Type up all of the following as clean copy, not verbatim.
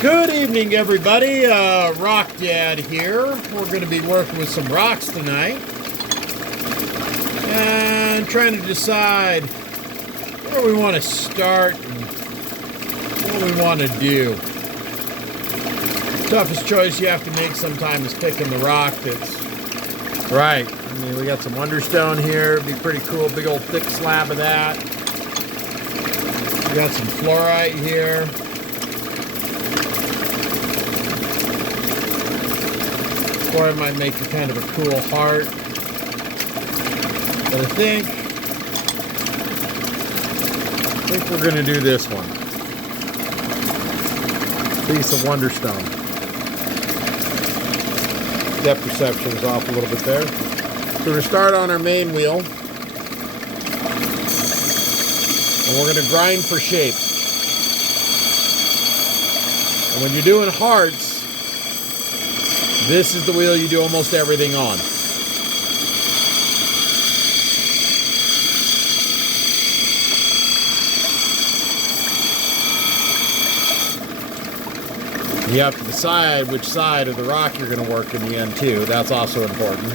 Good evening, everybody. Rock Dad here. We're going to be working with some rocks tonight and trying to decide where we want to start and what we want to do. Toughest choice you have to make sometimes is picking the rock that's right. I mean, we got some Wonderstone here. It'd be pretty cool. Big old thick slab of that. We got some fluorite here. Or it might make it kind of a cool heart. But I think we're going to do this one. Piece of Wonderstone. Depth perception is off a little bit there. So we're going to start on our main wheel. And we're going to grind for shape. And when you're doing hearts, this is the wheel you do almost everything on. You have to decide which side of the rock you're going to work in the end too. That's also important.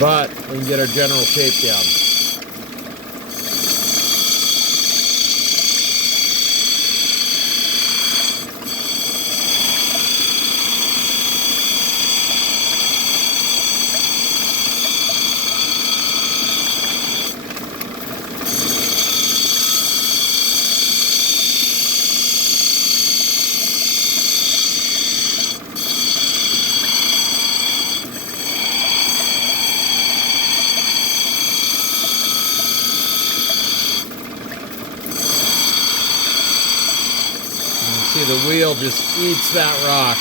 But we can get our general shape down. See, the wheel just eats that rock.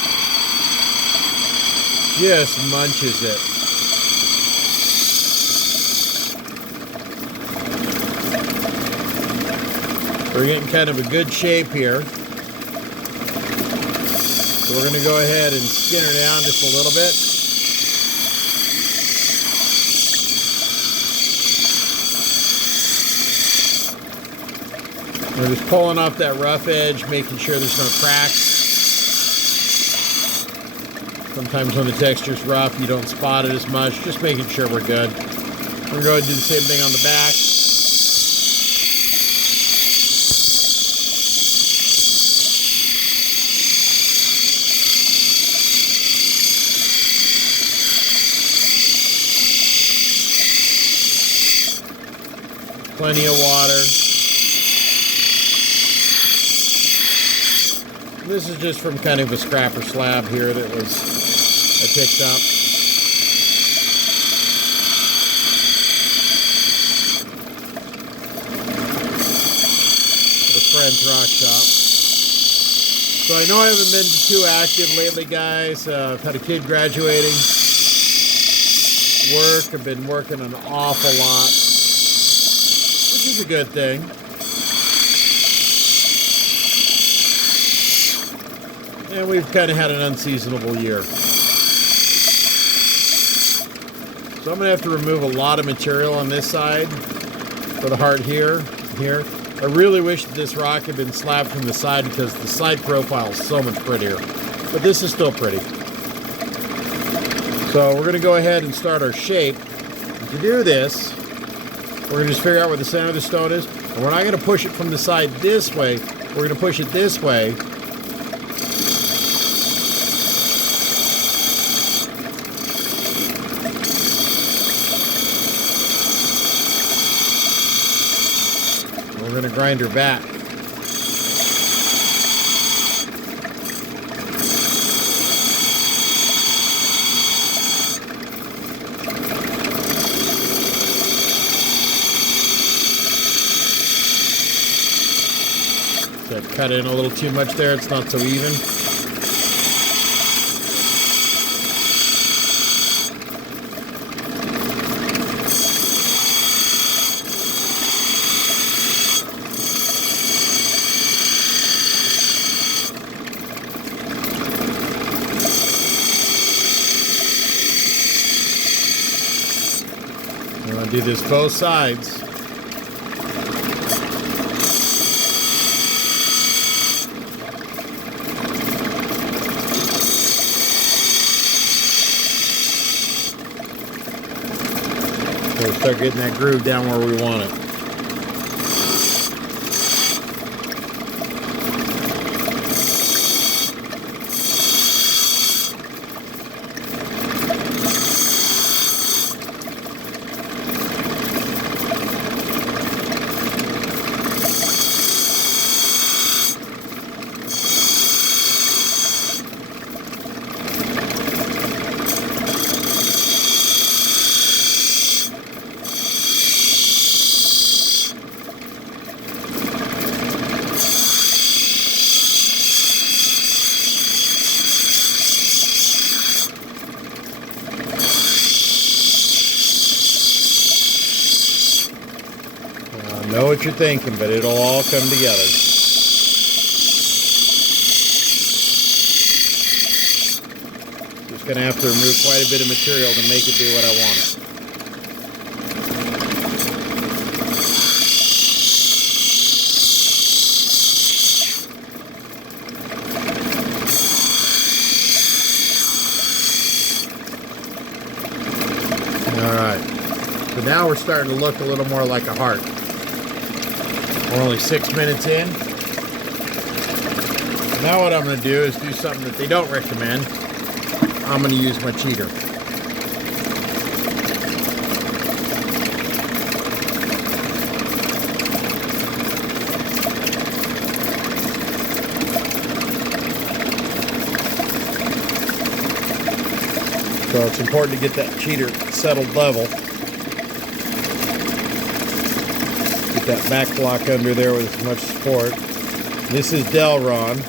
Just munches it. We're getting kind of a good shape here. So we're going to go ahead and skin her down just a little bit. We're just pulling off that rough edge, making sure there's no cracks. Sometimes when the texture's rough, you don't spot it as much. Just making sure we're good. We're going to go ahead and do the same thing on the back. Plenty of water. This is just from kind of a scrapper slab here that I picked up. At a friend's rock shop. So I know I haven't been too active lately, guys. I've had a kid graduating. I've been working an awful lot, which is a good thing. And we've kind of had an unseasonable year. So I'm going to have to remove a lot of material on this side for the heart here. I really wish that this rock had been slabbed from the side because the side profile is so much prettier. But this is still pretty. So we're going to go ahead and start our shape. And to do this, we're going to just figure out where the center of the stone is. And we're not going to push it from the side this way. We're going to push it this way. We're going to grind her back. So I cut in a little too much there. It's not so even. I'll do this both sides. start getting that groove down where we want it. I know what you're thinking, but it'll all come together. Just gonna have to remove quite a bit of material to make it do what I want it. Alright, so now we're starting to look a little more like a heart. We're only 6 minutes in. Now what I'm going to do is do something that they don't recommend. I'm going to use my cheater. So it's important to get that cheater settled level. Get that back block under there with as much support. This is Delron.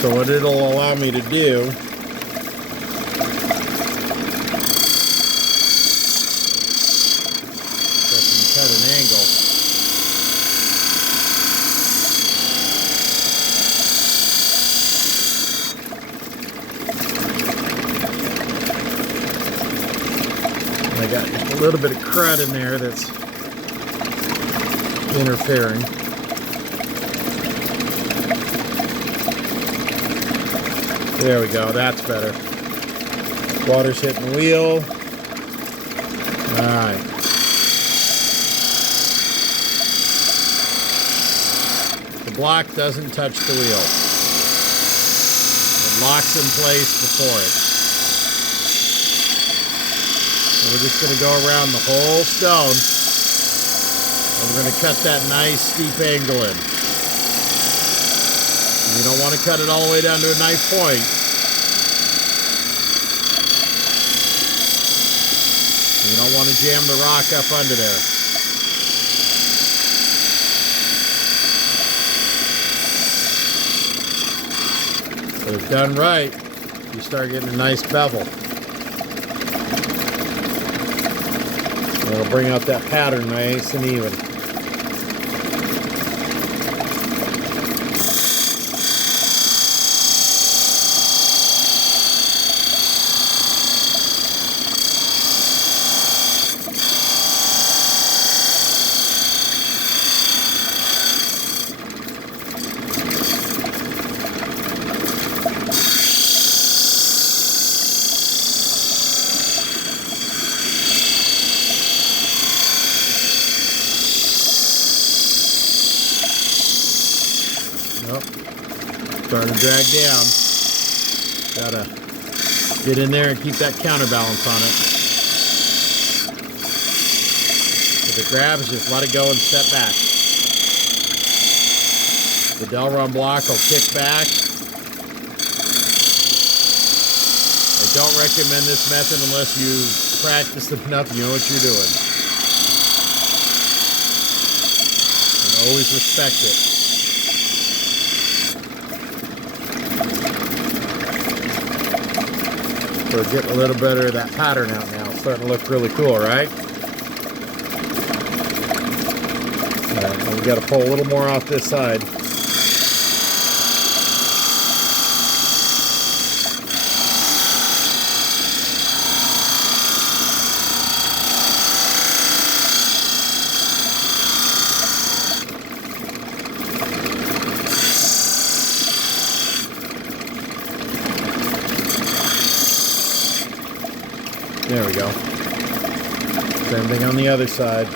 So what it'll allow me to do just cut an angle. I got a little bit of crud in there that's interfering. There we go, that's better. Water's hitting the wheel. Alright. The block doesn't touch the wheel. It locks in place before it. And we're just going to go around the whole stone. And we're going to cut that nice steep angle in. You don't want to cut it all the way down to a knife point. You don't want to jam the rock up under there. But if done right, you start getting a nice bevel. And it'll bring out that pattern nice and even. Nope. Starting to drag down. Gotta get in there and keep that counterbalance on it. If it grabs, just let it go and step back. The Delron block will kick back. I don't recommend this method unless you've practiced enough, you know what you're doing. And always respect it. We're getting a little better of that pattern out now. It's starting to look really cool, right? Alright, we got to pull a little more off this side. go. Same thing on the other side.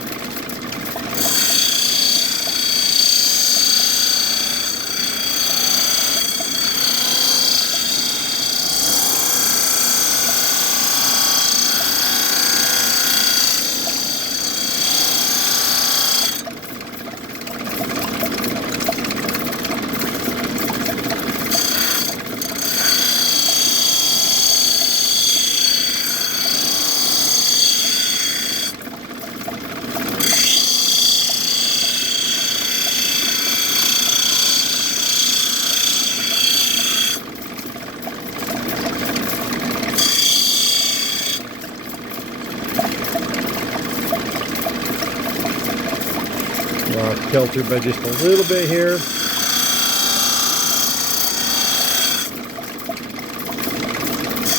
Filter by just a little bit here.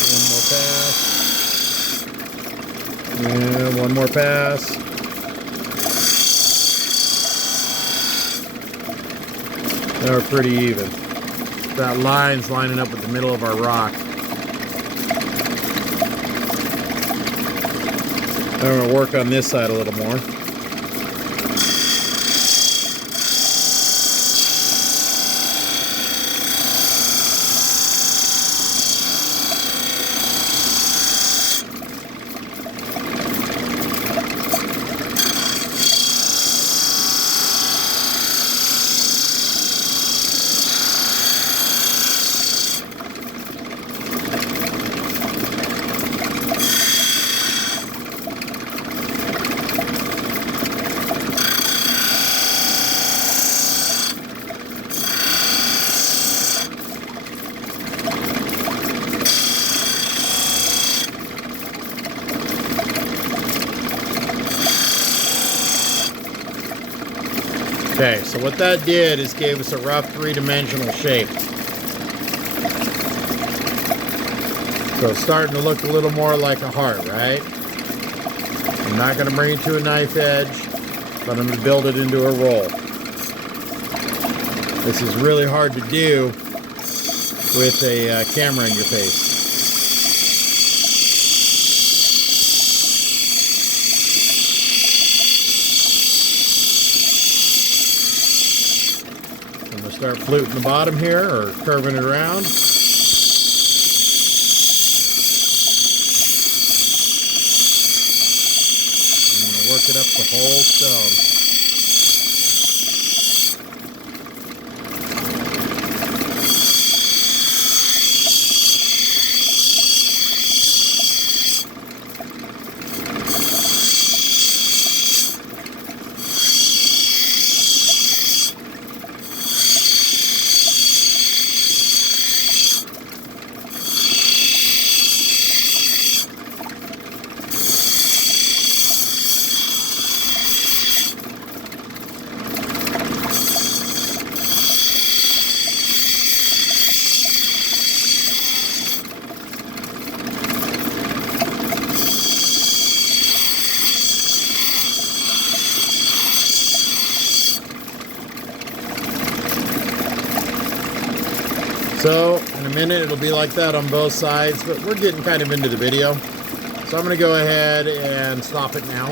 One more pass. And one more pass. Now we're pretty even. That line's lining up with the middle of our rock. I'm going to work on this side a little more. Okay, so what that did is gave us a rough three-dimensional shape. So it's starting to look a little more like a heart, right? I'm not going to bring it to a knife edge, but I'm going to build it into a roll. This is really hard to do with a camera in your face. Start fluting the bottom here, or curving it around. I'm going to work it up the whole stone. So in a minute it'll be like that on both sides, but we're getting kind of into the video. So I'm going to go ahead and stop it now.